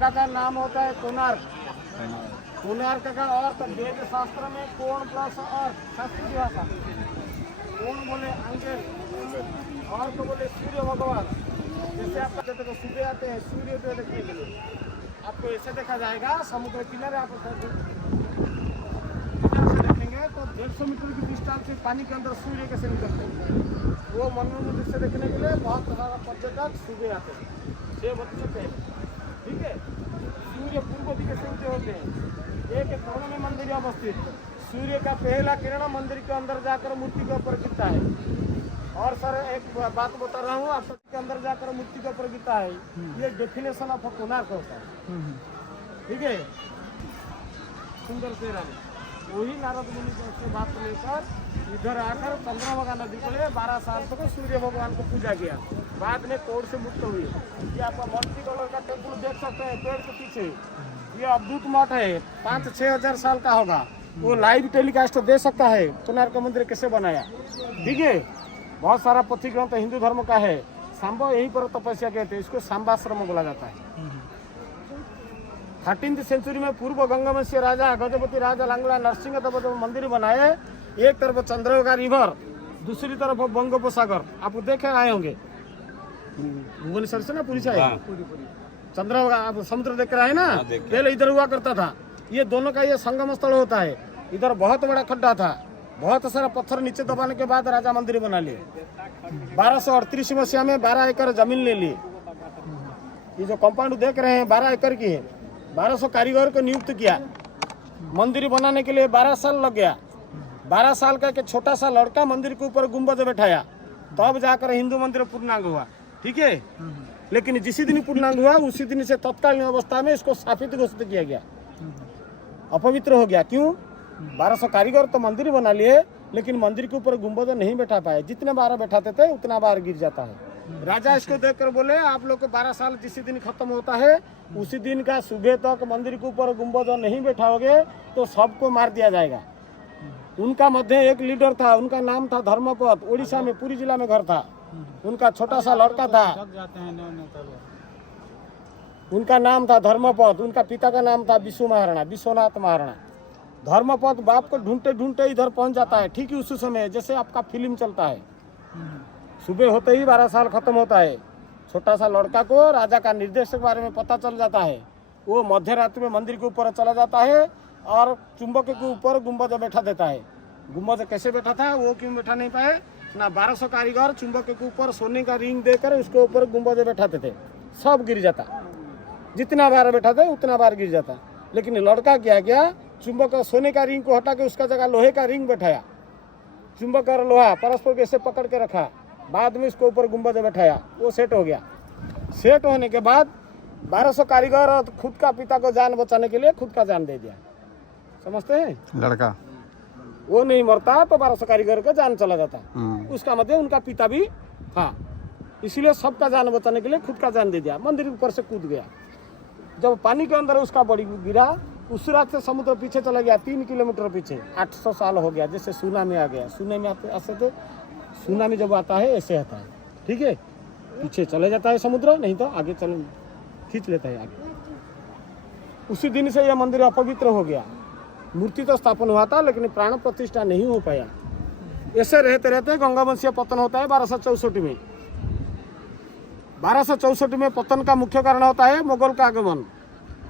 जगह का नाम होता है कोणार्क। कोणार्क का अर्थ वेद शास्त्र में कोण प्लस अर्थ, संस्कृत भाषा। कोण बोले अंगेल, अर्थ बोले सूर्य भगवान। जैसे आप देखो सुबह आते हैं सूर्योदय देखने के लिए, आपको ऐसे देखा जाएगा समुद्र किनारे आप देखेंगे तो 150 मीटर की डिस्टेंस से पानी के अंदर सूर्य कैसे निकलते हैं। वो मनोरम दृश्य देखने के लिए बहुत सारा पर्यटक सुबह आते हैं 6 बजे से पहले। ठीक है, सूर्य पूर्व दिशा से उदय होते हैं। एक कोने में मंदिर अवस्थित, सूर्य का पहला किरण मंदिर के अंदर जाकर मूर्ति के ऊपर गिरता है। और सर एक बात बता रहा हूँ, आप सबके अंदर जाकर मूर्ति के ऊपर गिरता है, ये डेफिनेशन ऑफ कोणार्क होता है। ठीक है, सुंदर से वही नारद मुनि से बात लेकर इधर आकर चंद्रभागा नदी को 12 साल तक सूर्य भगवान को पूजा किया। बाद में कोड़ से मुक्त हुई। ये आप मल्टी कलर का टेम्पल देख सकते हैं पेड़ के पीछे, ये अद्भुत मठ है, 5-6 हजार साल का होगा। वो लाइव टेलीकास्ट दे सकता है कोणार्क मंदिर कैसे बनाया। ठीक है, बहुत सारा पोथी ग्रंथ हिंदू धर्म का है। सांबा यहीं पर तपस्या कहते हैं, इसको सांबाश्रम बोला जाता है। 13वीं सेंचुरी में पूर्व गंगवंशीय राजा गजपति राजा लांगड़ा नरसिंह देव जब मंदिर बनाए, एक तरफ चंद्रभागा रिवर, दूसरी तरफ बंगोपसागर। आप देखे आए होंगे भुवनेश्वर से ना, पूरी से आए चंद्रभागा, आप समुद्र देख रहे हैं ना। पहले इधर हुआ करता था, ये दोनों का ये संगम स्थल होता है। इधर बहुत बड़ा खड्डा था, बहुत सारा पत्थर नीचे दबाने के बाद राजा मंदिर बना लिए। 1238 मसीहा में 12 एकड़ जमीन ले लिए। ये जो कंपाउंड देख रहे हैं 12 एकड़ की है। 1200 कारीगर को नियुक्त किया। मंदिर बनाने के लिए 12 साल लग गया। 12 साल का एक छोटा सा लड़का मंदिर के ऊपर गुंबद बैठाया, तब जाकर हिंदू मंदिर पूर्णांग हुआ। ठीक है, लेकिन जिस दिन पूर्णांग हुआ उसी दिन से तत्कालीन अवस्था में इसको शापित घोषित किया गया, अपवित्र हो गया। क्यों? 1200 कारीगर तो मंदिर बना लिए, लेकिन मंदिर के ऊपर गुंबद नहीं बैठा पाए। जितने बार बैठाते थे उतना बार गिर जाता है। राजा इसको देखकर बोले, आप लोग को 12 साल जिस दिन खत्म होता है उसी दिन का सुबह तक मंदिर के ऊपर गुंबद नहीं बैठाओगे तो सबको मार दिया जाएगा। उनका मध्य एक लीडर था, उनका नाम था धर्मपद। उड़ीसा में पुरी जिला में घर था। उनका छोटा सा लड़का था, उनका नाम था धर्मपद। उनका पिता का नाम था विश्वनाथ महाराणा। धर्मपद बाप को ढूंढते ढूंढते इधर पहुंच जाता है, ठीक है उसी समय जैसे आपका फिल्म चलता है। सुबह होते ही 12 साल खत्म होता है। छोटा सा लड़का को राजा का निर्देश के बारे में पता चल जाता है। वो मध्य रात्रि में मंदिर के ऊपर चला जाता है और चुंबक के ऊपर गुंबद बैठा देता है। गुंबद कैसे बैठा था वो क्यों बैठा नहीं पाए ना, 1200 कारीगर चुंबक के ऊपर सोने का रिंग देकर उसके ऊपर गुंबद बैठाते थे, सब गिर जाता। जितना बार बैठाते उतना बार गिर जाता। लेकिन लड़का क्या किया, चुंबक सोने का रिंग को हटा के उसका जगह लोहे का रिंग बैठाया। चुंबक और लोहा परस्पर कैसे पकड़ के रखा, बाद में इसको ऊपर गुंबद बैठाया, वो सेट हो गया। सेट होने के बाद 1200 कारीगर और खुद का पिता को जान बचाने के लिए खुद का जान दे दिया। समझते हैं? लड़का वो नहीं मरता तो 1200 कारीगर का जान चला जाता। उसका मतलब उनका पिता भी था, इसलिए सबका जान बचाने के लिए खुद का जान दे दिया। मंदिर ऊपर से कूद गया। जब पानी के अंदर उसका बॉडी गिरा, उस रात से समुद्र पीछे चला गया 3 किलोमीटर पीछे। 800 साल हो गया। जैसे सुनामी आ गया, सुनामी आते तो सुनामी जब आता है ऐसे आता है। ठीक है, पीछे चले जाता है समुद्र, नहीं तो आगे चल खींच लेता है आगे। उसी दिन से यह मंदिर अपवित्र हो गया। मूर्ति तो स्थापन हुआ था लेकिन प्राण प्रतिष्ठा नहीं हो पाया। ऐसे रहते रहते गंगावंशीय पतन होता है 1264 में। 1264 में पतन का मुख्य कारण होता है मुगल का आगमन।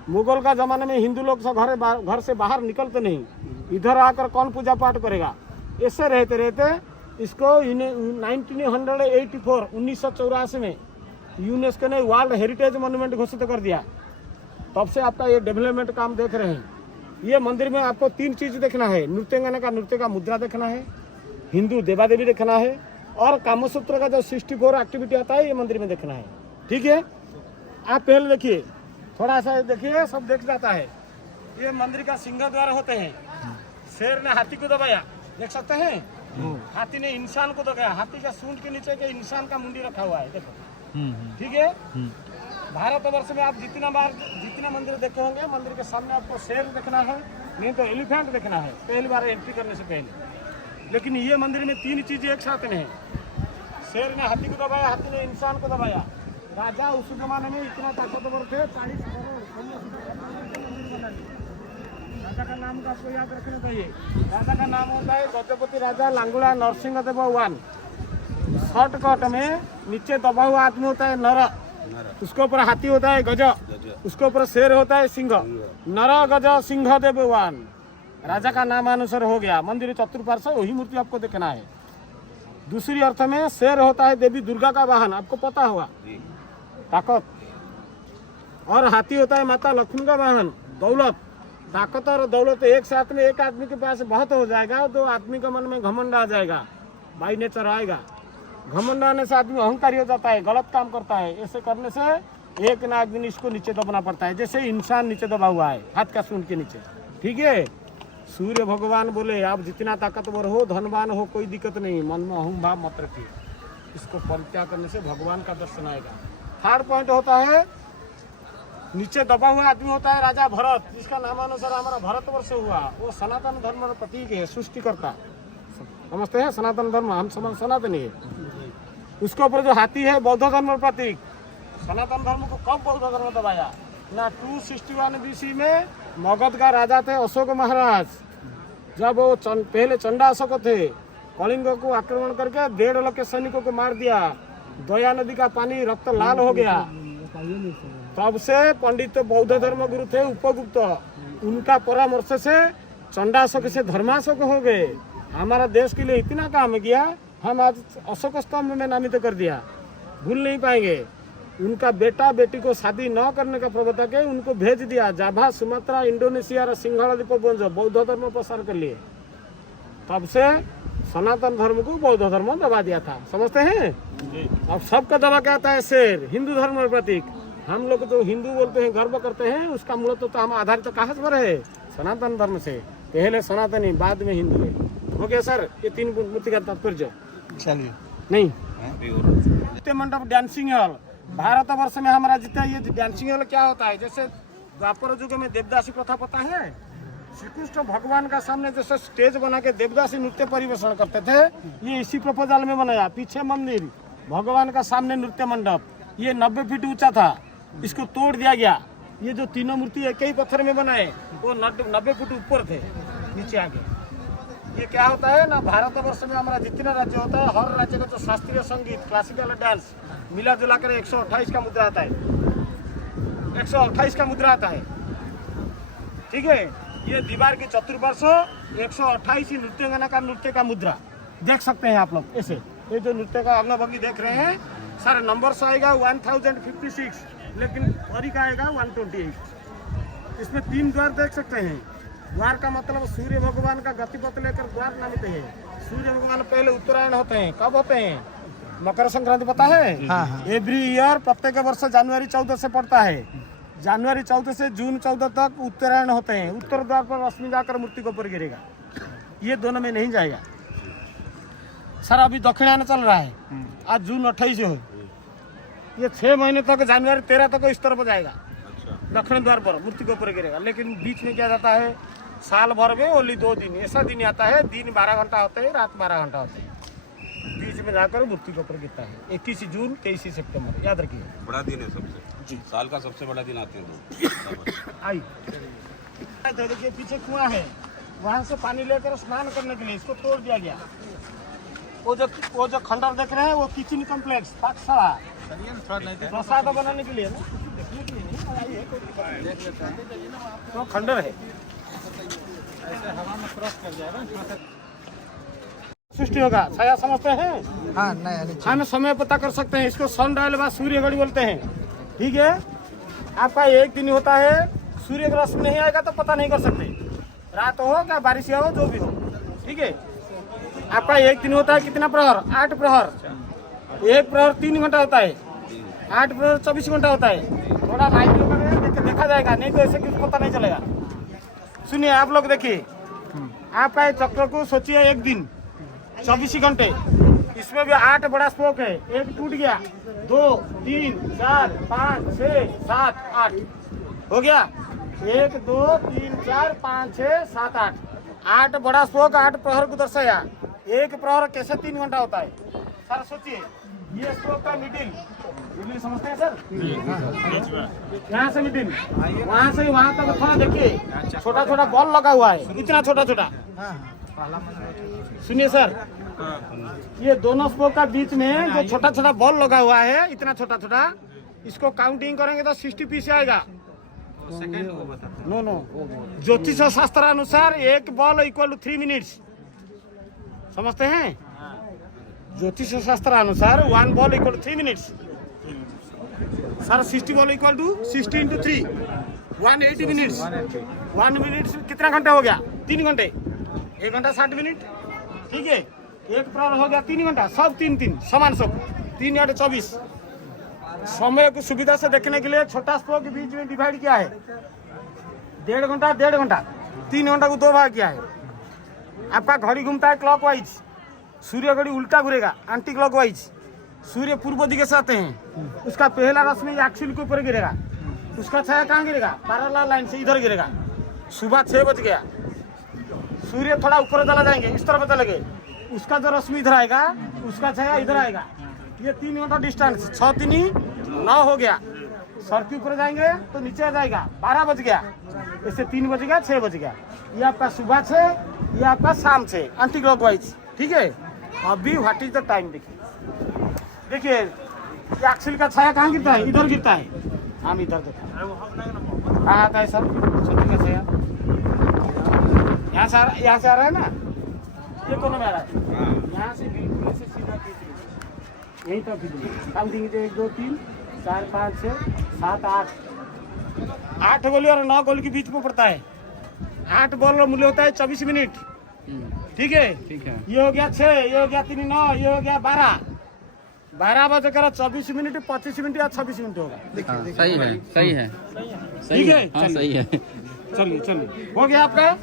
मुगल का जमाने में हिंदू लोग सब घर से बाहर निकलते नहीं, इधर आकर कौन पूजा पाठ करेगा। ऐसे रहते रहते इसको 1984 में यूनेस्को ने वर्ल्ड हेरिटेज मॉन्यूमेंट घोषित कर दिया। तब से आपका ये डेवलपमेंट काम देख रहे हैं। ये मंदिर में आपको 3 चीज देखना है। नृत्य का मुद्रा देखना है, हिंदू देवा देवी देखना है, और कामसूत्र का जो 64 एक्टिविटी आता है ये मंदिर में देखना है। ठीक है, आप पहले देखिए, थोड़ा सा देखिए, सब देख जाता है। ये मंदिर का सिंह द्वार होते हैं। शेर ने हाथी को दबाया, देख सकते हैं। हाथी ने इंसान को दबाया। हाथी का सूंड के नीचे के इंसान का मुंडी रखा हुआ है, देखो। ठीक है, भारतवर्ष में आप जितना मंदिर देखे होंगे, मंदिर के सामने आपको शेर देखना है, नहीं तो एलिफेंट देखना है पहली बार एंट्री करने से पहले। लेकिन ये मंदिर में 3 चीजें एक साथ में है। शेर ने हाथी को दबाया, हाथी ने इंसान को दबाया। राजा उस जमाने में इतना ताकतवर थे, 40 करोड़ राजा का नाम का आपको याद रखना चाहिए। राजा का नाम होता है गजपति राजा लांगुड़ा नरसिंह देव वन। शॉर्टकट में नीचे दबा हुआ आदमी होता है नर, उसके ऊपर हाथी होता है गज, उसके ऊपर शेर होता है सिंह। नर गज सिंह देव वन, राजा का नाम अनुसार हो गया। मंदिर चतुर्पार्श्व वही मूर्ति आपको देखना है। दूसरी अर्थ में शेर होता है देवी दुर्गा का वाहन, आपको पता होगा, ताकत। और हाथी होता है माता लक्ष्मी का वाहन, दौलत। ताकत और दौलत एक साथ में एक आदमी के पास बहुत हो जाएगा, तो आदमी के मन में घमंड आ जाएगा, बाई नेचर आएगा। घमंड आने से आदमी अहंकारी हो जाता है, गलत काम करता है। ऐसे करने से एक ना एक दिन इसको नीचे दबना पड़ता है, जैसे इंसान नीचे दबा हुआ है हाथ का सूंड के नीचे। ठीक है। सूर्य भगवान बोले आप जितना ताकतवर हो, धनवान हो, कोई दिक्कत नहीं, मन में अहम भाव मत रखिए। इसको परित्याग करने से भगवान का दर्शन आएगा। थर्ड पॉइंट होता है नीचे दबा हुआ आदमी होता है राजा भरत, जिसका नामानुसार हमारा भारतवर्ष हुआ। वो सनातन धर्म का प्रतीक है, सृष्टिकर्ता। समझते हैं सनातन धर्म, हम सनातनी है। उसके ऊपर जो हाथी है बौद्ध धर्म का प्रतीक। सनातन धर्म को कब बौद्ध धर्म दबाया ना? 261 BC में मगध का राजा थे अशोक महाराज। जब वो पहले चंडा अशोक थे, कलिंग को आक्रमण करके 1.5 लाख के सैनिकों को मार दिया। दया नदी का पानी रक्त लाल हो गया। तब से पंडित बौद्ध धर्म गुरु थे उपगुप्त, उनका परामर्श से चंडाशोक से धर्माशोक हो गए। हमारा देश के लिए इतना काम किया, हम आज अशोक स्तंभ में नामित कर दिया, भूल नहीं पाएंगे। उनका बेटा बेटी को शादी न करने का प्रवर्तक है, उनको भेज दिया जाभा, सुमात्रा, इंडोनेशिया और सिंहला द्वीपपुंज बौद्ध धर्म प्रसार कर लिए। तब से सनातन धर्म को बौद्ध धर्म दबा दिया था। समझते हैं? अब सबका दबा क्या आता है? शेर, हिंदू धर्म का प्रतीक। हम लोग जो हिंदू बोलते हैं, गर्व करते हैं, उसका मूल तो हम आधारित कहाँ से है? सनातन धर्म से। पहले सनातनी, बाद में हिंदू है। हो गया सर, ये 3 मूर्ति का तात्पर्य। चलिए नहीं, नृत्य मंडप, डांसिंग हॉल। भारतवर्ष में हमारा जितना ये डांसिंग हॉल क्या होता है, जैसे द्वापर युग में देवदासी प्रथा पता है? श्री कृष्ण भगवान का सामने जैसे स्टेज बना के देवदासी नृत्य परिवेषण करते थे, ये इसी प्रपोजल में बनाया। पीछे मंदिर, भगवान का सामने नृत्य मंडप। ये 90 फीट ऊंचा था, इसको तोड़ दिया गया। ये जो तीनों मूर्ति एक ही पत्थर में बनाए, वो 90 फुट ऊपर थे, नीचे आगे। ये क्या होता है ना, भारतवर्ष में हमारा जितना राज्य होता है, हर राज्य का जो शास्त्रीय संगीत, क्लासिकल डांस मिला जुला कर 128 का मुद्रा आता है। 128 का मुद्रा आता है। ठीक है। ये दीवार की चतुर्पार्श्व 128 नृत्यांगना का नृत्य का मुद्रा देख सकते हैं आप लोग। ऐसे ये जो नृत्य का अंगभंगी देख रहे हैं, सारे नंबर से आएगा 1056, लेकिन परी का आएगा 128। इसमें 3 द्वार देख सकते हैं। द्वार का मतलब सूर्य भगवान का गतिपथ लेकर द्वार नामित है। सूर्य भगवान पहले उत्तरायण होते हैं। कब होते हैं? मकर संक्रांति पता है? हाँ। एवरी ईयर प्रत्येक वर्ष जनवरी 14 से पड़ता है। जनवरी 14 से जून 14 तक उत्तरायण होते हैं। उत्तर द्वार पर रश्मि जाकर मूर्ति को ऊपर गिरेगा। ये दोनों में नहीं जाएगा सर। अभी दक्षिणायन चल रहा है, आज जून 28 हो। ये 6 महीने तक, जनवरी 13 तक इस तरफ जाएगा। दक्षिण द्वार पर मूर्ति के ऊपर गिरेगा। लेकिन बीच में क्या जाता है, साल भर में ओनली 2 दिन ऐसा दिन आता है, दिन 12 घंटा होते हैं, रात 12 घंटा होते हैं। बीच में जाकर मूर्ति के ऊपर गिरता है। 21 जून 23 सितंबर, याद रखिए। बड़ा दिन है सबसे जी, साल का सबसे बड़ा दिन आते हैं। आई देखिए, पीछे कुआं है, वहां से पानी लेकर स्नान करने के लिए इसको तोड़ दिया गया। वो जो खंडर देख रहे हैं, वो किचन कॉम्प्लेक्स, पाकशाला, प्रसाद बनाने के लिए ना, देखने के लिए नहीं। तो खंडर है, हवा में क्रॉस कर जाएगा, सृष्टि होगा। छाया समझते हैं? हाँ, नहीं हम समय पता कर सकते हैं। इसको सन डायल व सूर्य घड़ी बोलते हैं। ठीक है। आपका एक दिन होता है, सूर्य का रश्मि नहीं आएगा तो पता नहीं कर सकते, रात हो क्या बारिश हो, जो भी हो। ठीक है। आपका एक दिन होता है कितना प्रहर? 8 प्रहर। 1 प्रहर 3 घंटा होता है, 8 प्रहर 24 घंटा होता है। थोड़ा लाइट होकर देखा जाएगा, नहीं तो ऐसे कुछ पता नहीं चलेगा। सुनिए आप लोग, देखिए आपका ये चक्र को सोचिए, एक दिन 24 घंटे, इसमें भी 8 बड़ा स्पोक है। एक टूट गया, 2 3 4 5 6 7 8 हो गया। 1 2 3 4 5 6 7 8 8 बड़ा स्पोक, 8 प्रहर को दर्शाया। एक प्रहर कैसे 3 घंटा होता है सर? सोचिए, ये स्ट्रोक का मिडिल, मिडिल समझते हैं सर? यहाँ से मिडिल, वहाँ से वहाँ तक थोड़ा देखिए, छोटा छोटा बॉल लगा हुआ है, इतना छोटा छोटा। सुनिए सर, ये दोनों स्ट्रोक का बीच में जो छोटा छोटा बॉल लगा हुआ है, इतना छोटा छोटा, इसको काउंटिंग करेंगे तो 60 पीस आएगा। नो ज्योतिष शास्त्र अनुसार एक बॉल इक्वल टू 3 मिनट्स, समझते हैं? ज्योतिष शास्त्र अनुसार 1 ball equal to 3 minutes. Sir 60 ball equal to 60 into 3, 180 minutes. 1 minute कितना घंटे हो गया? 3 घंटे। 1 घंटा 60 मिनट, ठीक है। एक प्रहर हो गया 3 घंटा, सब 3 समान, सब 3 8 24। समय को सुविधा से देखने के लिए छोटा स्ट्रोक के बीच में डिवाइड किया है, 1.5 घंटा 1.5 घंटा, 3 घंटा को 2 भाग किया है। आपका घड़ी घूमता है क्लॉकवाइज, सूर्य घड़ी उल्टा घूरेगा एंटी क्लॉकवाइज। सूर्य पूर्व दिशा से आते हैं, उसका पहला रश्मि एक्सिल के ऊपर गिरेगा, उसका छाया कहाँ गिरेगा? पैरेलल लाइन से इधर गिरेगा। सुबह 6 बज गया, सूर्य थोड़ा ऊपर चला जाएंगे, इस तरफ चलेंगे, उसका जो रश्मि इधर आएगा, उसका छाया इधर आएगा। ये 3 घंटा डिस्टेंस, 6 3 9 हो गया। सर के ऊपर जाएंगे तो नीचे आ जाएगा, 12 बज गया। इससे 3 बज गया, 6 बज गया। ये आपका सुबह 6, ये आपका शाम 6, एंटी क्लॉकवाइज, ठीक है। अभी व्हाट इज द टाइम देखिए, एक्सिल का छाया कहाँ गिरता है? इधर गिरता है। हम इधर देखते हैं, कहाँ आता है सर छुट्टी का छाया? यहाँ से आ रहा है ना, ये कोने में आ रहा है, यहाँ से बिल्कुल ऐसे सीधा यहीं तक खींचिए। काउंटिंग 1 2 3 4 5 6 7 8 गोली और 9 गोली के बीच में पड़ता है। 8 बॉल का मूल्य होता है 24 मिनट, ठीक है। ये हो गया 6, ये हो गया 3 9, ये हो गया 12 बजे कर 24 मिनट 25 मिनट या 26 मिनट होगा। सही है ठीक है, हाँ, सही है। चलिए हो गया आपका।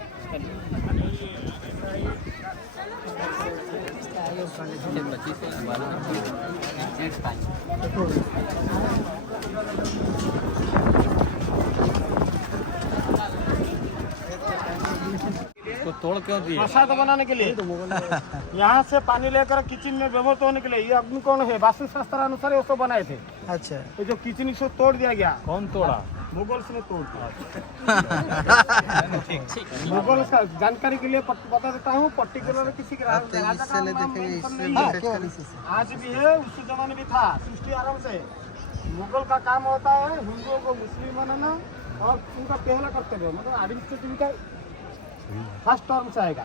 तो तोड़ क्यों दिए? प्रसाद बनाने के लिए यहाँ से पानी लेकर किचन में व्यवहार होने के लिए। ये अग्निकोण है, वास्तुशास्त्र अनुसार उसको बनाए थे। अच्छा, ये जो किचन इसको तोड़ दिया गया। कौन तोड़ा? मुगल्स ने तोड़ दिया। मुगल का जानकारी के लिए बता देता हूँ, पर्टिकुलर किसी के राजा का नाम मेंशन नहीं है। आज भी है, उस जमाने भी था, सृष्टि आराम से। मुगल का काम होता है हिंदुओं को मुस्लिम बनाना और उनका पहला कर्तव्य, मतलब एडमिनिस्ट्रेटिव का फर्स्ट टर्म से आएगा,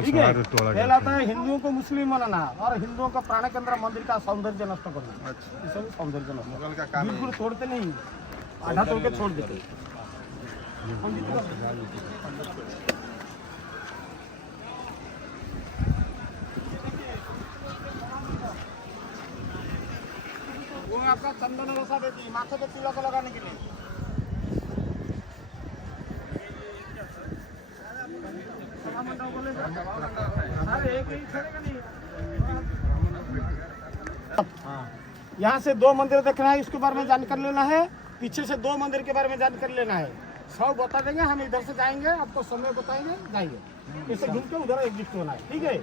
ठीक है। पहला आता है हिंदुओं को मुस्लिम बनाना और हिंदुओं का प्राण के अंदर मंदिर का सौंदर्य नष्ट करना। ये सब सौंदर्य नष्ट, मुगल का काम बिल्कुल तोड़ते नहीं, आधा तोड़ के छोड़ देते। वो आपका चंदन रसा देती है माथे पे तिलक लगाने के लिए। यहाँ से 2 मंदिर देखना है, इसके बारे में जानकारी लेना है। पीछे से 2 मंदिर के बारे में जानकारी लेना है। सब बता देंगे, हम इधर से जाएंगे, आपको समय बताएंगे, जाएंगे। इसे घूम के उधर एग्जिट होना है, ठीक है।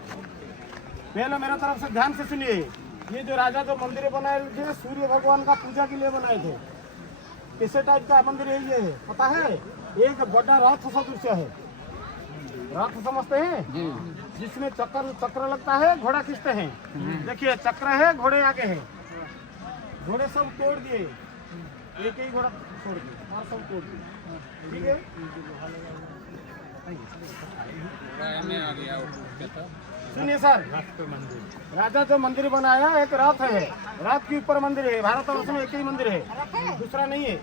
पहले मेरा तरफ से ध्यान से सुनिए। ये जो राजा जो मंदिर बनाए थे, सूर्य भगवान का पूजा के लिए बनाए थे। कैसे टाइप का मंदिर है ये है पता है? एक बड़ा रथ सदृश है, रथ समझते हैं, जिसमें चक्र लगता है, घोड़ा खींचते हैं। देखिए चक्र है, घोड़े आगे हैं। घोड़े सब तोड़ दिए, एक ही घोड़ा छोड़ दिए और सब तोड़ दिए, ठीक है। सुनिए सर, राजा जो मंदिर बनाया एक रथ है, रथ के ऊपर मंदिर है। भारतवर्ष में एक ही मंदिर है, दूसरा नहीं है।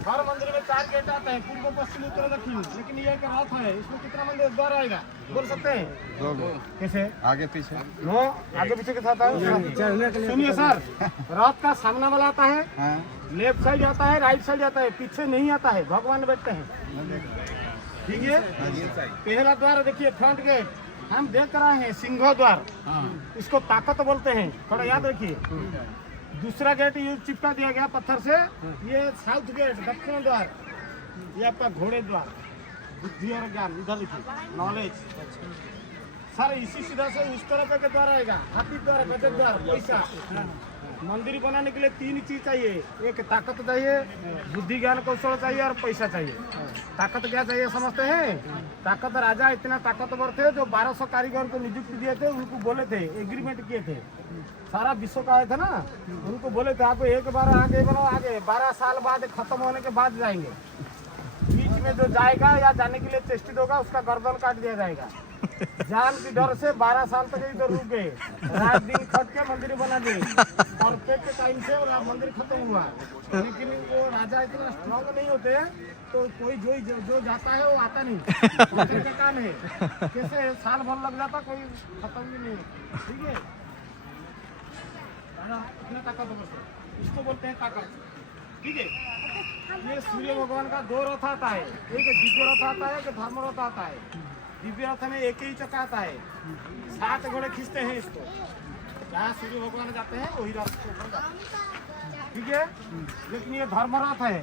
हर मंदिर में 4 गेट आते हैं, पूर्व पश्चिम उत्तर दक्षिण, लेकिन ये एक रथ है। इसमें कितना मंदिर द्वार आएगा बोल सकते हैं? 2 कैसे? आगे पीछे नो, आगे पीछे के साथ है। सुनिए सर, रथ का सामना वाला आता है, लेफ्ट साइड आता है, राइट साइड आता है, पीछे नहीं आता है। भगवान बैठते हैं, ठीक है। पहला द्वार देखिए, फ्रंट गेट हम देख रहे हैं, सिंह द्वार, इसको ताकत बोलते हैं, थोड़ा याद रखिए। दूसरा गेट ये चिपका दिया गया पत्थर से, ये साउथ गेट दक्षिण द्वार, ये आपका घोड़े द्वार, बुद्धि और ज्ञान, इधर देखिए नॉलेज। सर इसी सीधा से उस तरफ के द्वार आएगा, हाथी द्वार, गजब द्वार, पैसा। मंदिर बनाने के लिए 3 चीज चाहिए, एक ताकत चाहिए, बुद्धि ज्ञान कौशल चाहिए और पैसा चाहिए। ताकत क्या चाहिए समझते हैं? ताकत, राजा इतना ताकतवर थे जो 1200 कारीगर को नियुक्ति दिए थे, उनको बोले थे, एग्रीमेंट किए थे, सारा विश्व का आए थे ना, उनको बोले थे आप एक बार आगे बढ़ो, आगे 12 साल बाद खत्म होने के बाद जाएंगे, बीच में जो जाएगा या जाने के लिए चेष्टित होगा उसका गर्दन काट दिया जाएगा। जान की डर से 12 साल तक इधर रुक गए, रात दिन खट के मंदिर बना दिए, परफेक्ट टाइम से मंदिर खत्म हुआ। लेकिन वो राजा इतना स्ट्रांग नहीं होते, तो कोई जो जाता है वो आता नहीं, मंदिर का काम है, कैसे साल भर लग जाता, कोई खत्म ही नहीं। ठीक है, इतना ताकतवर से, इसको बोलते हैं ताकत। ठीक है, ये सूर्य भगवान का 2 रथ आता है, एक दिव्य रथ आता है, एक धर्म रथ आता है। दिव्य रथ में एक ही चक्का आता है, 7 घोड़े खींचते हैं इसको, जहाँ सूर्य भगवान जाते हैं वही रथ के ऊपर जाते हैं। ठीक है, लेकिन ये धर्म रथ है,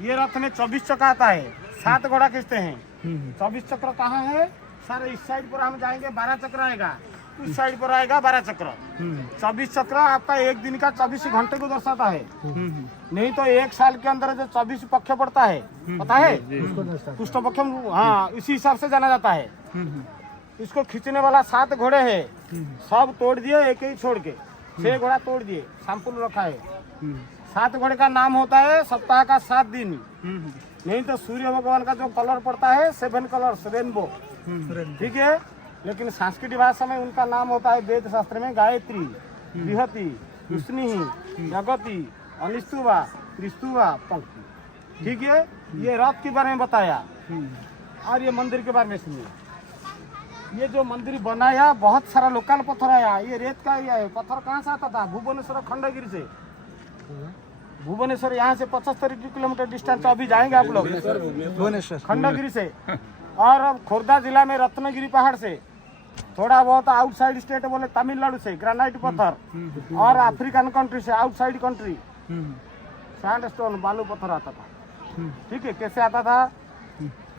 ये रथ में 24 चक्का आता है, 7 घोड़ा खींचते हैं। 24 चक्र कहाँ है सर? इस साइड पर हम जाएंगे 12 चक्र आएगा, उस साइड पर आएगा 12 चक्र। 24 चक्र आपका एक दिन का 24 घंटे को दर्शाता है, नहीं तो एक साल के अंदर जो 24 पक्ष पड़ता है, पता है पुष्ट पक्ष, हाँ इसी हिसाब से जाना जाता है। इसको खींचने वाला 7 घोड़े है, सब तोड़ दिए, एक ही छोड़ के 6 घोड़ा तोड़ दिए, संपूर्ण रखा है। 7 घोड़े का नाम होता है सप्ताह का 7 दिन, नहीं तो सूर्य भगवान का जो कलर पड़ता है 7 कलर्स रेनबो। ठीक है, लेकिन संस्कृत भाषा में उनका नाम होता है वेद शास्त्र में गायत्री, बृहति, विष्णु, जगति, अनिस्तुवा, त्रिस्तुवा, पंक्ति। ठीक है, ये रथ के बारे में बताया और ये मंदिर के बारे में सुनिए। ये जो मंदिर बनाया बहुत सारा लोकल पत्थर आया, ये रेत का एरिया है। पत्थर कहाँ से आता था? भुवनेश्वर खंडगिरी से। भुवनेश्वर यहाँ से 75 किलोमीटर डिस्टेंस, अभी जाएंगे आप लोग भुवनेश्वर खंडगिरी से। और अब खोर्धा जिला में रत्नगिरी पहाड़ से, थोड़ा बहुत आउटसाइड स्टेट बोले तमिलनाडु से ग्रेनाइट पत्थर, और अफ्रीकन कंट्री से आउटसाइड कंट्री सैंडस्टोन बालू पत्थर आता था। ठीक है, कैसे आता था?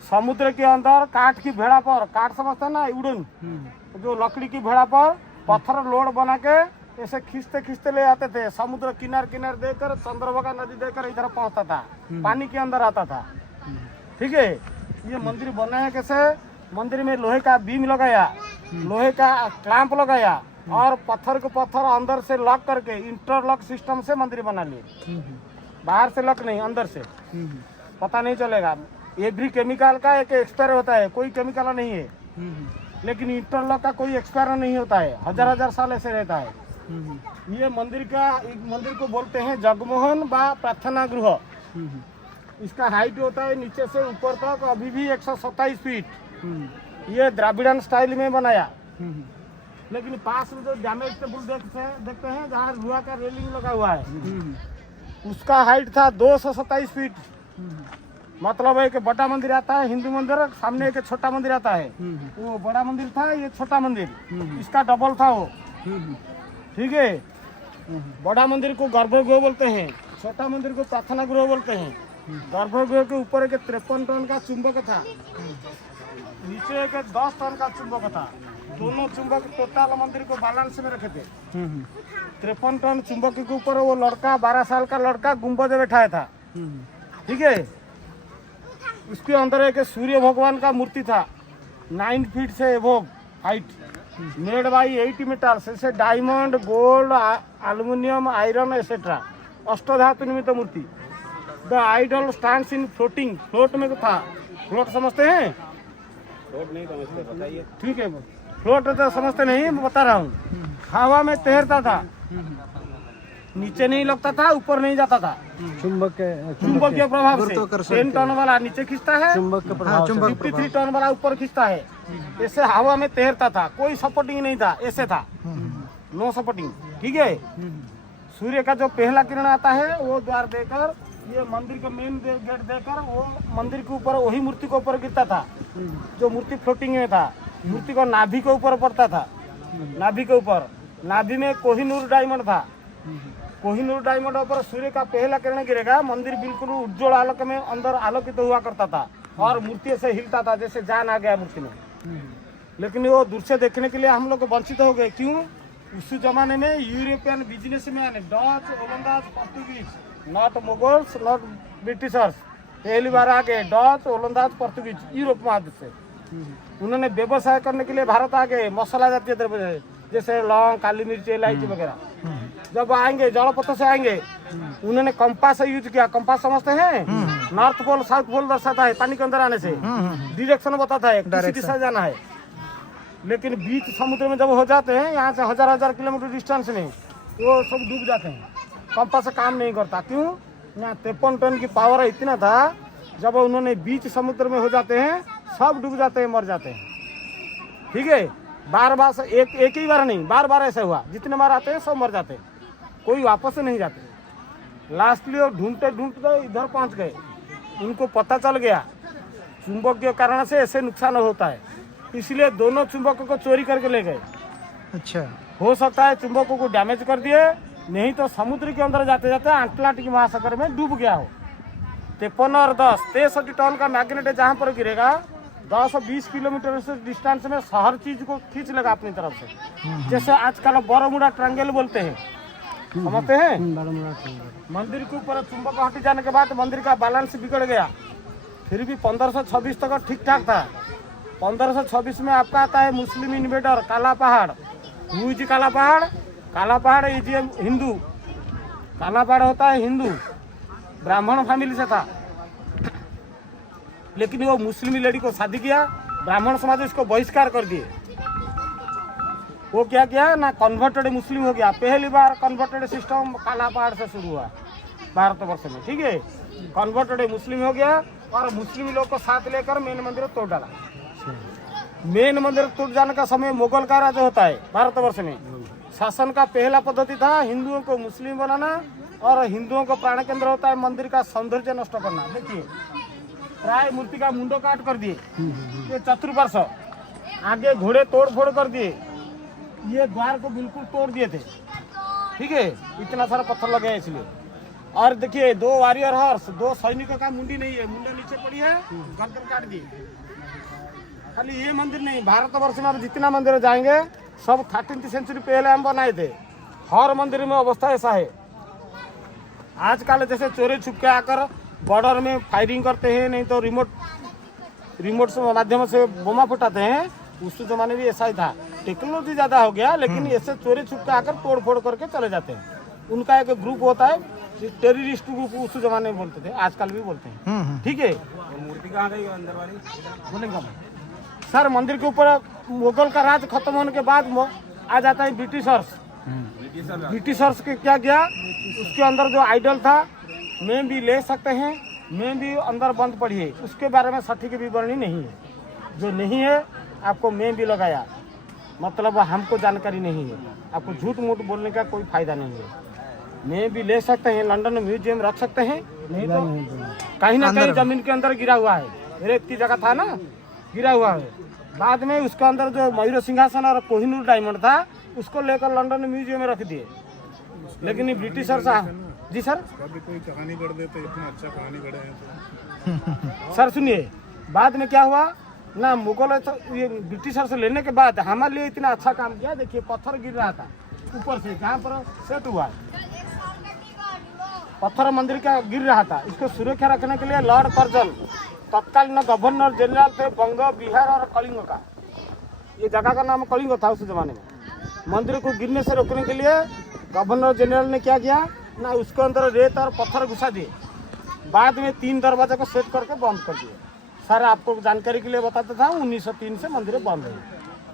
समुद्र के अंदर काठ की भेड़ा पर, काठ समझते हैं ना, उड़न, जो लकड़ी की भेड़ा पर पत्थर लोड बना के ऐसे खींचते खींचते ले आते थे, समुद्र किनार किनार देकर चंद्रभागा नदी देकर इधर पहुंचता था, पानी के अंदर आता था। ठीक है, ये मंदिर बना है कैसे? मंदिर में लोहे का बीम लगाया, लोहे का क्लैंप लगाया और पत्थर को पत्थर अंदर से लॉक करके इंटरलॉक सिस्टम से मंदिर बना लिए। बाहर से लॉक नहीं, अंदर से, पता नहीं चलेगा। एवरी केमिकल का एक एक्सपायर होता है, कोई केमिकल नहीं है, लेकिन इंटरलॉक का कोई एक्सपायर नहीं होता है, हजार साल ऐसे रहता है। ये मंदिर को बोलते हैं जगमोहन व प्रार्थना गृह। इसका हाइट होता है नीचे से ऊपर तक अभी भी 127 फीट। ये द्राविड़न स्टाइल में बनाया, लेकिन पास में जो डैमेज टेबल देखते हैं जहाँ लोहा का रेलिंग लगा हुआ है, उसका हाइट था 227 फीट। मतलब एक बड़ा मंदिर आता है हिंदू मंदिर, सामने एक छोटा मंदिर आता है, वो बड़ा मंदिर था, ये छोटा मंदिर, इसका डबल था वो। ठीक है, बड़ा मंदिर को गर्भगृह बोलते हैं, छोटा मंदिर को प्रार्थना गृह बोलते हैं। गर्भगृह के ऊपर एक 53 टन का चुंबक था, नीचे एक 10 टन का चुंबक था, दोनों चुंबक टोटल मंदिर को बैलेंस में रखे थे। 53 टन चुंबक के ऊपर वो लड़का 12 साल का लड़का गुंबद बैठाया था। ठीक है, उसके अंदर एक सूर्य भगवान का मूर्ति था, 9 फीट से above height, made by 80 metres, जैसे diamond, gold, aluminium, iron etcetera, अष्टधातु निर्मित मूर्ति। The idol stands in floating, float में था, फ्लोट समझते हैं? फ्लोट नहीं समझते, बताइए। ठीक है, फ्लोट तो समझते नहीं, मैं बता रहा हूँ। हवा में तैरता था, नीचे नहीं लगता था, ऊपर नहीं जाता था, चुंबकीय प्रभाव से। 10 टन वाला नीचे खींचता है, 53 टन वाला ऊपर खींचता है, ऐसे हवा में तैरता था, कोई सपोर्टिंग नहीं था, ऐसे था, नो सपोर्टिंग। ठीक है, सूर्य का जो पहला किरण आता है वो द्वार देकर, ये मंदिर का मेन गेट देकर वो मंदिर के ऊपर, वही मूर्ति के ऊपर गिरता था, जो मूर्ति फ्लोटिंग में था। मूर्ति को नाभि के ऊपर पड़ता था, नाभि के ऊपर, नाभि में कोहिनूर डायमंड था, कोहिनूर डायमंड ऊपर सूर्य का पहला किरण गिरेगा, मंदिर बिल्कुल उज्जवल आलोक में अंदर आलोकित हुआ करता था, और मूर्ति से हिलता था जैसे जान आ गया मूर्ति में। लेकिन वो दूर से देखने के लिए हम लोग वंचित हो गए। क्यों? उस जमाने में यूरोपियन बिजनेसमैन, डच, ओलंदाज, पोर्तुगीज, नॉट मुगल्स, नॉट ब्रिटिशर्स, पहली बार आ गए डच, ओलंदाज, पोर्तुगीज यूरोप महाद्वीप से। उन्होंने व्यवसाय करने के लिए भारत आ गए, मसाला जातीय द्रव्य जैसे लौंग, काली मिर्च, इलायची वगैरह। जब आएंगे जलपथ से आएंगे, उन्होंने कंपास यूज किया। कंपास समझते हैं? नॉर्थ पोल साउथ पोल दर्शाता है, पानी के अंदर आने से डायरेक्शन बताता है किसी दिशा जाना है। लेकिन बीच समुद्र में जब हो जाते हैं, यहाँ से हजार हजार किलोमीटर डिस्टेंस में, वो सब डूब जाते हैं। कंपास से काम नहीं करता। क्यों? यहाँ 53 टन की पावर इतना था, जब उन्होंने बीच समुद्र में हो जाते हैं, सब डूब जाते हैं, मर जाते हैं। ठीक है, बार बार से एक ही बार नहीं, बार बार ऐसा हुआ। जितने बार आते हैं सब मर जाते हैं, कोई वापस से नहीं जाते। लास्टली वो ढूंढते ढूंढते इधर पहुंच गए। उनको पता चल गया चुंबक के कारण से ऐसे नुकसान होता है, इसलिए दोनों चुंबकों को चोरी करके ले गए। अच्छा, हो सकता है चुंबकों को डैमेज कर दिए, नहीं तो समुद्र के अंदर जाते जाते अटलांटिक महासागर में डूब गया हो। 53 और 10 63 टन का मैग्नेट जहाँ पर गिरेगा, 10-20 किलोमीटर से डिस्टेंस में हर चीज को खींच लेगा अपनी तरफ से। जैसे आजकल बरमुडा ट्रायंगल बोलते हैं, समझते हैं? मंदिर के ऊपर चुंबक हट जाने के बाद मंदिर का बैलेंस बिगड़ गया। फिर भी 1526 तक ठीक ठाक था। 1526 में आपका आता है मुस्लिम इन्वेडर काला पहाड़। हुई काला पहाड़, काला पहाड़ इज हिंदू, काला पहाड़ होता है हिंदू, ब्राह्मण फैमिली से था। लेकिन वो मुस्लिम लेडी को शादी किया, ब्राह्मण समाज इसको बहिष्कार कर दिए। वो क्या किया ना, कन्वर्टेड मुस्लिम हो गया। पहली बार कन्वर्टेड सिस्टम काला पहाड़ से शुरू हुआ भारतवर्ष में। ठीक है, कन्वर्टेड मुस्लिम हो गया और मुस्लिम लोग को साथ लेकर मेन मंदिर तोड़ डाला। मेन मंदिर टूट जाने का समय मुगल का राज होता है भारतवर्ष में। शासन का पहला पद्धति था हिंदुओं को मुस्लिम बनाना, और हिंदुओं को प्राण केंद्र होता है मंदिर का सौंदर्य नष्ट करना। देखिए, प्राय मूर्ति का मुंडो काट कर दिए, ये चतुर्पार्श आगे घोड़े तोड़ फोड़ कर दिए, ये द्वार को बिल्कुल तोड़ दिए थे। ठीक है, इतना सारा पत्थर लगे हैं इसलिए। और देखिए, 2 वॉरियर हॉर्स, 2 सैनिकों का मुंडी नहीं है, मुंडा नीचे पड़ी है, गर्दन काट दी। खाली ये मंदिर नहीं, भारतवर्ष में अब जितना मंदिर जाएंगे सब 13वीं सेंचुरी पहले हम बनाए थे। हर मंदिर में अवस्था ऐसा है। आजकल जैसे चोरी छुप के आकर बॉर्डर में फायरिंग करते हैं, नहीं तो रिमोट से माध्यम से बोमा फुटाते हैं, उस जमाने भी ऐसा ही था। टेक्नोलॉजी ज़्यादा हो गया, लेकिन ऐसे चोरी छुप के आकर तोड़ फोड़ करके चले जाते हैं। उनका एक ग्रुप होता है, टेररिस्ट ग्रुप उस जमाने में बोलते थे, आजकल भी बोलते हैं। ठीक है, मूर्ति कहाँ गई अंदर वाली? बोलेंगे सर। मंदिर के ऊपर मुगल का राज खत्म होने के बाद आ जाता है ब्रिटिशर्स। ब्रिटिशर्स के क्या किया, उसके अंदर जो आइडल था, में भी ले सकते हैं, में भी अंदर बंद पड़ी है, उसके बारे में सटीक विवरणी नहीं है। जो नहीं है आपको में भी लगाया, मतलब हमको जानकारी नहीं है। आपको झूठ मूठ बोलने का कोई फायदा नहीं है। में भी ले सकते हैं, लंदन म्यूजियम रख सकते हैं, नहीं तो कहीं ना कहीं जमीन के अंदर गिरा हुआ है। रेत की जगह था ना, गिरा हुआ है। बाद में उसके अंदर जो मयूर सिंहासन और कोहिनूर डायमंड था, उसको लेकर लंदन म्यूजियम में रख दिए। लेकिन ब्रिटिशर साहब जी सर, कभी कोई कहानी गढ़ देते, इतना अच्छा कहानी गढ़े हैं तो। सर सुनिए, बाद में क्या हुआ ना, मुगल तो ये ब्रिटिशर से लेने के बाद हमारे लिए इतना अच्छा काम किया। देखिए, पत्थर गिर रहा था ऊपर से, जहाँ पर सेट हुआ पत्थर मंदिर का गिर रहा था। इसको सुरक्षा रखने के लिए लॉर्ड कर्जन तत्कालीन गवर्नर जनरल थे बंग, बिहार और कलिंग का। ये जगह का नाम कलिंग था उस जमाने में। मंदिर को गिरने से रोकने के लिए गवर्नर जनरल ने क्या किया ना, उसके अंदर रेत और पत्थर घुसा दिए। बाद में 3 दरवाजे को सेट करके बंद कर दिए। सर आपको जानकारी के लिए बताता था, 1903 से मंदिर बंद है,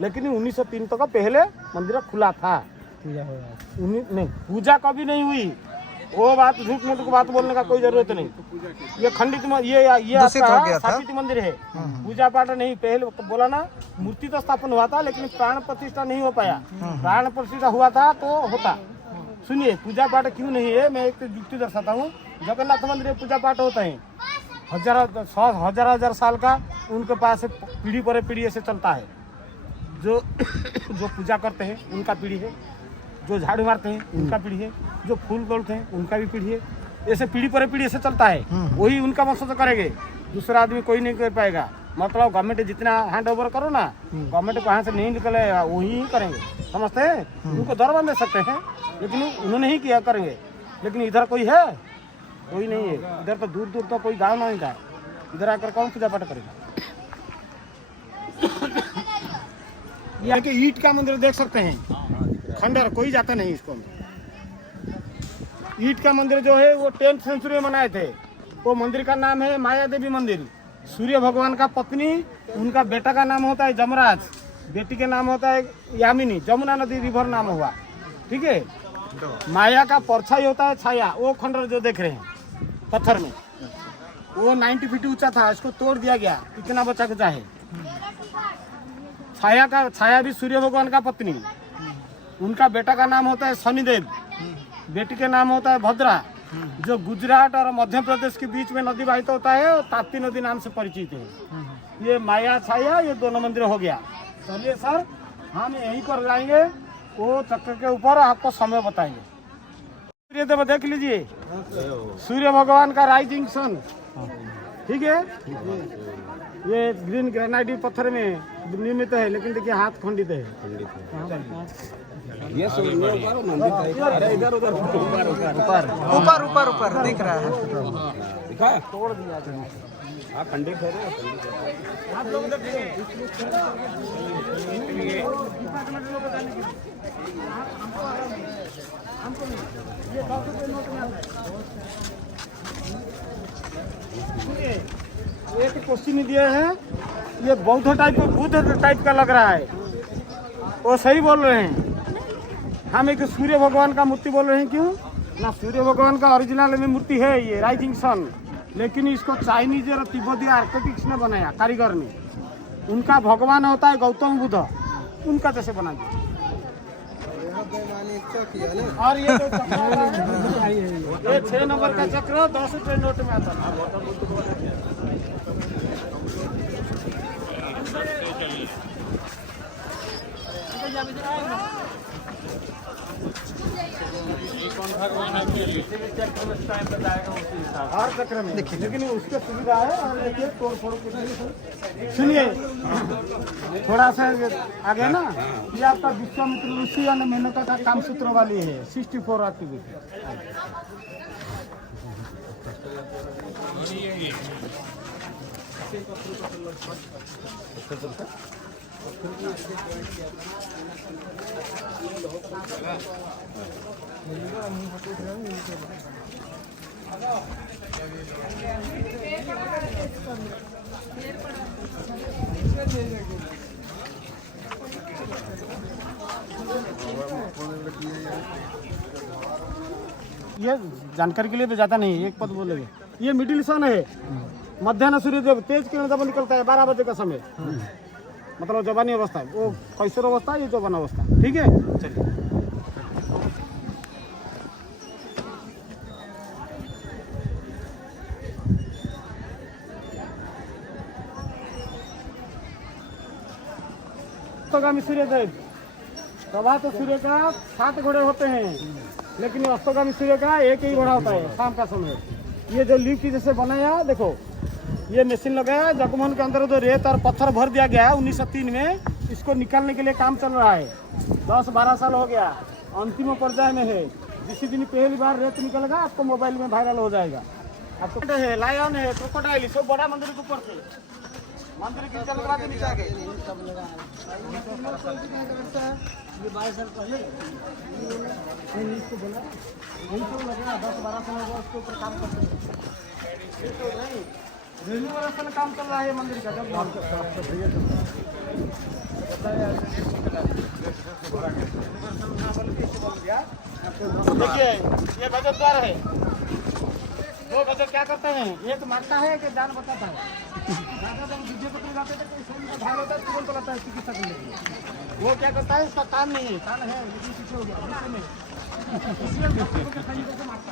लेकिन 1903 तक पहले मंदिर खुला था। नहीं, पूजा कभी नहीं हुई। वो बात झूठ मूठ की बात बोलने का कोई जरूरत नहीं। ये खंडित ये आपका स्थापित मंदिर है, पूजा पाठ नहीं। पहले बोला ना, मूर्ति तो स्थापन हुआ था, लेकिन प्राण प्रतिष्ठा नहीं हो पाया। प्राण प्रतिष्ठा हुआ था तो होता। सुनिए, पूजा पाठ क्यों नहीं है, मैं एक युक्ति दर्शाता हूँ। जगन्नाथ मंदिर में पूजा पाठ होता है, हजार साल का उनके पास पीढ़ी पर पीढ़ी ऐसे चलता है। जो पूजा करते हैं उनका पीढ़ी है, जो झाड़ू मारते हैं उनका पीढ़ी है, जो फूल तोड़ते हैं उनका भी पीढ़ी है। ऐसे पीढ़ी पर पीढ़ी ऐसे चलता है। वही उनका मकसद करेंगे, दूसरा आदमी कोई नहीं कर पाएगा। मतलब गवर्नमेंट जितना हैंड ओवर करो ना, गवर्नमेंट को यहाँ से नहीं निकले वही ही करेंगे, समझते हैं? उनको दर बंद दे सकते हैं, लेकिन उन्होंने ही किया करेंगे। लेकिन इधर कोई है? कोई नहीं है। इधर तो दूर दूर तो कोई गाँव नहीं था। इधर आकर कौन पूजा पाठ करेगा? यहाँ के ईंट का मंदिर देख सकते हैं, खंडर, कोई जाता नहीं इसको। ईंट का मंदिर जो है वो 10th सेंचुरी में बनाए थे। वो मंदिर का नाम है माया देवी मंदिर। सूर्य भगवान का पत्नी, उनका बेटा का नाम होता है जमराज, बेटी के नाम होता है यामिनी। जमुना नदी रिवर नाम हुआ, ठीक है। माया का परछाई होता है छाया। वो खंडर जो देख रहे हैं पत्थर में, वो 90 फीट ऊंचा था, इसको तोड़ दिया गया, इतना बचा कुचा है। छाया भी सूर्य भगवान का पत्नी, उनका बेटा का नाम होता है शनिदेव, बेटी के नाम होता है भद्रा, जो गुजरात और मध्य प्रदेश के बीच में नदी वाहित होता है और ताप्ती नदी नाम से परिचित है। ये माया छाया, ये दोनों मंदिर हो गया। चलिए सर, हम यहीं पर जाएंगे, वो चक्र के ऊपर आपको समय बताएंगे। सूर्य देव देख लीजिए, सूर्य भगवान का राइजिंग सन, ठीक है। ये ग्रीन ग्रेनाइट पत्थर में निर्मित है, लेकिन देखिए हाथ खंडित है। ये इधर उधर ऊपर ऊपर ऊपर दिख रहा है। दिखा तोड़ दिया। हाँ, खंडित है। आप लोग देखिए, एक क्वेश्चन दिए हैं, ये बौद्ध टाइप बुद्ध टाइप का लग रहा है। वो सही बोल रहे हैं। हम एक सूर्य भगवान का मूर्ति बोल रहे हैं, क्यों ना? सूर्य भगवान का ओरिजिनल में मूर्ति है ये राइजिंग सन, लेकिन इसको चाइनीज और तिब्बती आर्किटेक्ट्स ने बनाया, कारीगर ने। उनका भगवान होता है गौतम बुद्ध, उनका जैसे बना दिया। और ये जो चक्र है, ये 6 नंबर का चक्र 10 रुपये नोट में आता है। हर चक्र में देखिए, लेकिन उसके सुविधा है। और देखिए तोड़ फोड़ कुछ नहीं। सुनिए थोड़ा सा आगे ना, ये आपका विश्वामित्र ऋषि और मेनका का काम सूत्र वाली है 64 एक्टिविटी। ये जानकारी के लिए तो जाता नहीं, एक पद बोलेंगे। ये मिडिल सन है, मध्याह्न सूर्य जब तेज किरण जब निकलता है 12 बजे का समय, मतलब जवानी अवस्था, वो कैशोर अवस्था, ये जवान अवस्था, ठीक है। चलिए अस्तगामी सूर्य देव, प्रभात सूर्य का 7 घोड़े होते हैं, लेकिन अस्तगामी सूर्य का एक ही घोड़ा होता है शाम का समय। ये जो लिफ्ट जैसे बनाया, देखो ये मशीन लगाया, जगमोहन के अंदर जो रेत और पत्थर भर दिया गया है 1903 में, इसको निकालने के लिए काम चल रहा है। 10-12 साल हो गया, अंतिम पर्याय में है। जिस दिन पहली बार रेत निकलेगा, आपको मोबाइल में वायरल हो जाएगा। आपको है लायन है, क्रोकोडाइल, सब बड़ा मंदिर के ऊपर से मंदिर की चल रहा है नीचे आके। ये 22 साल पहले इसको बोला, यही तो लगा 10-12 साल हो गया उसके ऊपर काम करते हैं। रेन्यूएशन काम चल रहा है मंदिर का। जब देखिए ये बजट द्वार है, 2 बजट क्या करते हैं, एक मारता है कि जान बताता है। जाते थे कोई घायल होता है, तुरंत लाता है चिकित्सा के लिए। वो क्या करता है, इसका काम नहीं है, कान है लेकिन पीछे हो गया में मारता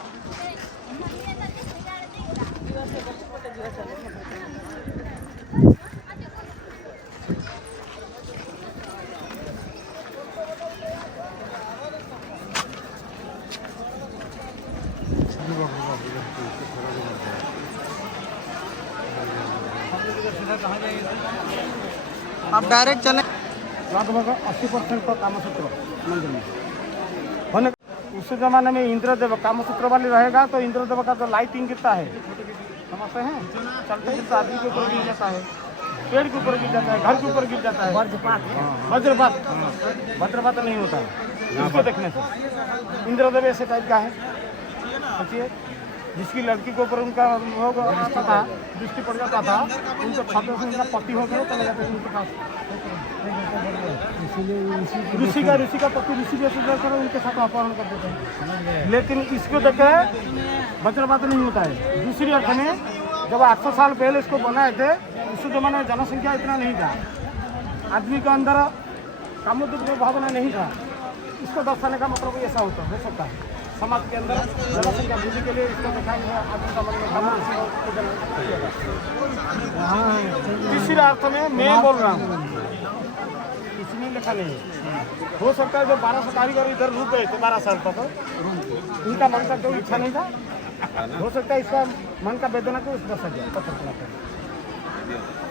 आप डायरेक्ट चले लगभग 80% का कामसूत्र मंदिर में होने। उस जमाने में इंद्रदेव कामसूत्र वाली रहेगा तो इंद्रदेव का जो लाइटिंग गिरता है, समझते हैं, चलते ही आदमी के ऊपर गिर जाता है, पेड़ के ऊपर गिर जाता है, घर के ऊपर गिर जाता है। वज्रपात, वज्रपात, वज्रपात नहीं होता है इसको देखने से। इंद्रदेव ऐसे टाइप का है, सोचिए जिसकी लड़की के ऊपर उनका रोग आता था, दृष्टि पड़ जाता था, उनके छात्रों से उनका पति हो गया, चले जाते उनके पास। ऋषि का पति ऋषि जैसे कर उनके साथ अपहरण कर देते हैं। लेकिन इसको देखे वज्रपात नहीं होता है। दूसरी अर्थ में जब 800 साल पहले इसको बनाए थे, उस जमाने में जनसंख्या इतना नहीं था, आदमी के अंदर कामोद्दीपक भावना नहीं था। इसको दर्शाने का मतलब ऐसा हो सकता है। समाज के अंदर जनसंख्या वृद्धि के लिए इसको दिखाएंगे आदमी का मन में तीसरी अर्थ में मैं बोल रहा हूँ, इसमें लिखा नहीं है। हो सकता है जो 1200 कारीगर इधर रुक गए थे 12 साल तक, उनका मन का कोई इच्छा नहीं था, हो सकता है इसका मन का वेदना को उस दर्शा गया पत्थर चलाते हैं,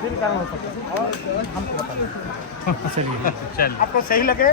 फिर कारण हो सकता है। और हमको बताइए, चलिए आपको सही लगे